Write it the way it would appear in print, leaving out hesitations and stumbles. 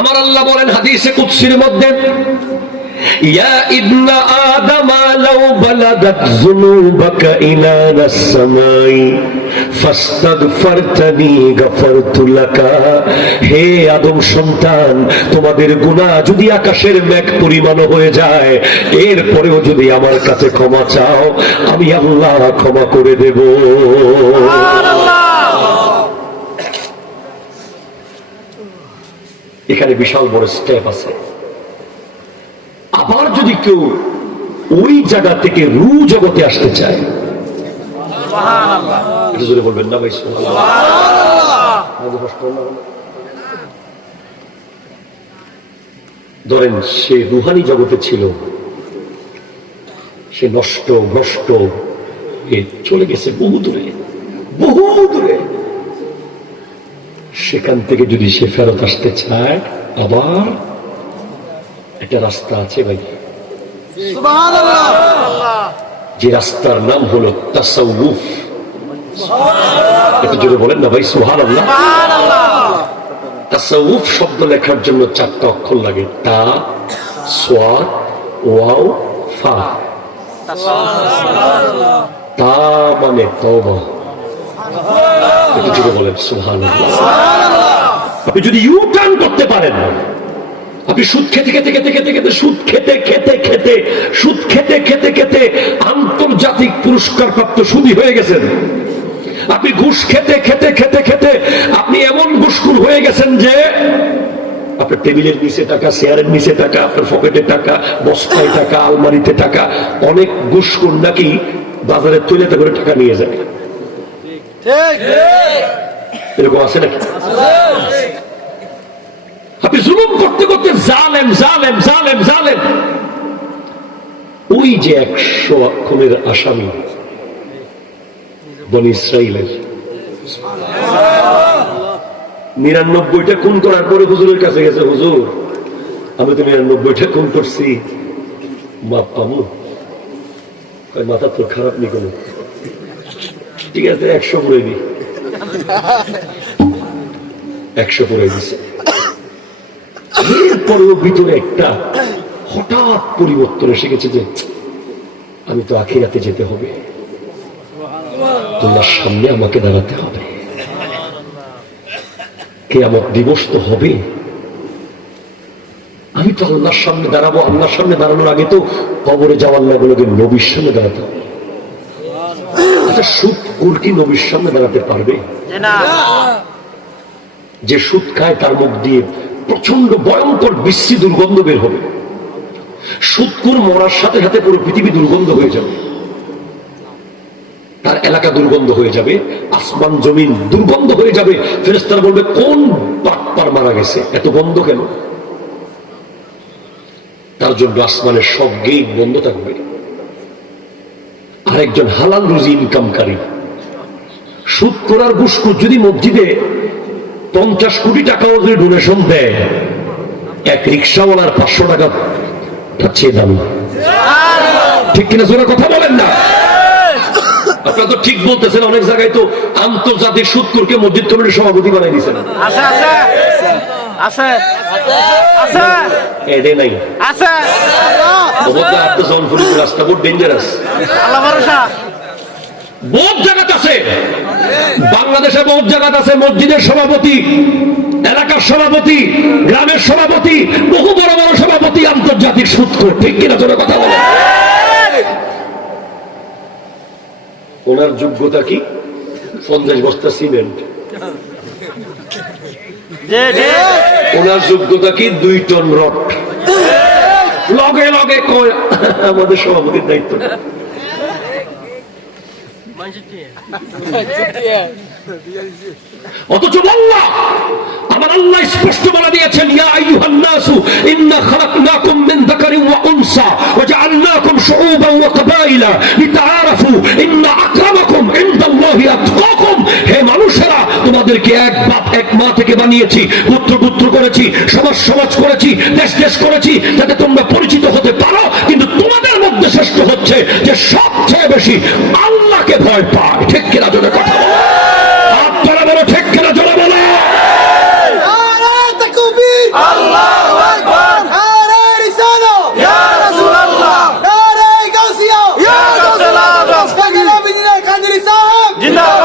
আমার আল্লাহ বলেন হাদিসে কুদসির মধ্যে, ইয়া ইবনা আদম লাউ বালাগাত যুনুবাকা ইলা আস-সামাই ফাস্তাগফারতানি গফারতু লাকা। হে আদম সন্তান, তোমাদের গুনাহ যদি আকাশের মেঘ পরিমাণ হয়ে যায়, এরপরেও যদি আমার কাছে ক্ষমা চাও, আমি আল্লাহ ক্ষমা করে দেব। এখানে বিশাল বড় স্টেপ আছে। আবার যদি কেউ ওই জায়গা থেকে রু জগতে আসতে চায়, বলবেন না ভাই, ধরেন সে রুহানি জগতে ছিল, সে নষ্ট নষ্ট চলে গেছে বহু দূরে, বহু দূরে। সেখান থেকে যদি সে ফেরত আসতে চায়, আবার একটা রাস্তা আছে ভাই, যে রাস্তার নাম হলো তাসাউফ। একটু জোরে বলেন না ভাই সুবহানাল্লাহ। তাসাউফ শব্দ লেখার জন্য 4টা অক্ষর লাগে, তা, সোয়াদ, ওয়াও, ফা। তা মানে তওবা। একটু জোরে বলেন সুবহানাল্লাহ। আপনি যদি ইউ টার্ন করতে পারেন, আপনি সুদ খেতে খেতে খেতে খেতে খেতে সুদ খেতে খেতে খেতে সুদ খেতে খেতে খেতে আন্তর্জাতিক পুরস্কার প্রাপ্ত সুদী হয়ে গেছেন। আপনি ঘুষ খেতে খেতে খেতে খেতে আপনি এমন ঘুষখোর হয়ে গেছেন যে আপনার টেবিলের নিচে টাকা, চেয়ারের নিচে টাকা, আপনার পকেটে টাকা, বস্তায় টাকা, আলমারিতে টাকা। অনেক ঘুষখোর নাকি বাজারে তৈলাতে করে টাকা নিয়ে যায়, এরকম আছে নাকি? আপনি জুলুম করতে করতে জালেম জালেম জালেম জালেম। ওই যে 100 খুনের আসামি বনি ইসরাইলের, 99টা খুন করার পরে হুজুরের কাছে গেছে, হুজুর আমি তো 99টা খুন করছি, মাপ পাবো? মাথা তোর খারাপ নি কোনো, ঠিক আছে 100 পুরে দি। 100 পুরে দিছে। এরপরেও ভিতরে একটা হঠাৎ পরিবর্তন এসে গেছে যে আমি তো আখিরাতে যেতে হবে, তোমার সামনে আমাকে দাঁড়াতে হবে, কিয়ামত দিবস তো হবে, আমি তো আল্লাহর সামনে দাঁড়াবো। আল্লাহর সামনে দাঁড়ানোর আগে তো কবরে যাওয়ার লাগে নবীর সামনে দাঁড়াতে হবে। আচ্ছা, সুদখোর কি নবীর সামনে দাঁড়াতে পারবে? যে সুদ খায় তার মুখ দিয়ে প্রচন্ড ভয়ঙ্কর বিশ্রী দুর্গন্ধ বের হবে। সুদখোর মরার সাথে সাথে পুরো পৃথিবী দুর্গন্ধ হয়ে যাবে, তার এলাকা দুর্গন্ধ হয়ে যাবে, আসমান জমিন দুর্গন্ধ হয়ে যাবে। ফেরেশতারা বলবে কোন বাটপার মারা গেছে, এত গন্ধ কেন? তার জন্য আসমানের সব গেট বন্ধ থাকবে। আরেকজন হালাল রুজি ইনকামকারী সুদখোর আর ঘুষখোর যদি মসজিদে 50 কোটি টাকাও যদি ডোনেশন দেয়, এক রিক্সাওয়ালার 500 টাকা চেয়ে দাম, ঠিক কিনা? জোরে কথা বলেন না। আপনারা তো ঠিক বলতেছেন, অনেক জায়গায় তো আন্তর্জাতিক সুদখোরকে মসজিদ কমিটির সভাপতি বানাই দিয়েছেন। রাস্তা বহুত ডেঞ্জারাস, বহুত জায়গাতে আছে, বাংলাদেশে বহুত জায়গাতে আছে মসজিদের সভাপতি, এলাকার সভাপতি, গ্রামের সভাপতি, বহু বড় বড় সভাপতি আন্তর্জাতিক সুদখোর, ঠিক কিনা? জোরে কথা বলে। ওনার যোগ্যতা কি? 50 বস্তা সিমেন্ট। ওনার যোগ্যতা কি? 2 টন রড। লগে লগে কয় আমাদের সভাপতির দায়িত্ব। অথচ আল্লাহ, আমার আল্লাহ স্পষ্ট বলে দিয়েছেন, ইয়া আইয়ুহান নাসু ইন্না খালাকনাকুম মিন যাকারিন ওয়া উনসা ওয়া জাআলনাকুম শুউবান ওয়া কাবাইলা লিতাআরাফু ইন্না আকরামাকুম ইনদাল্লাহি আতকাকুম। হে মানুষেরা, তোমাদেরকে এক বাপ এক মা থেকে বানিয়েছি, পুত্র পুত্র করেছি, সমাজ সমাজ করেছি, দেশ দেশ করেছি, যাতে তোমরা পরিচিত হতে পারো। কিন্তু তোমাদের মধ্যে শ্রেষ্ঠ হচ্ছে যে সবচেয়ে বেশি আল্লাহকে ভয় পায়, ঠিক কিনা? জোরে কথা বলো। আপনারা বলো ঠিক কিনা? জোরে বলো। আল্লাহ জিন্দাবাদ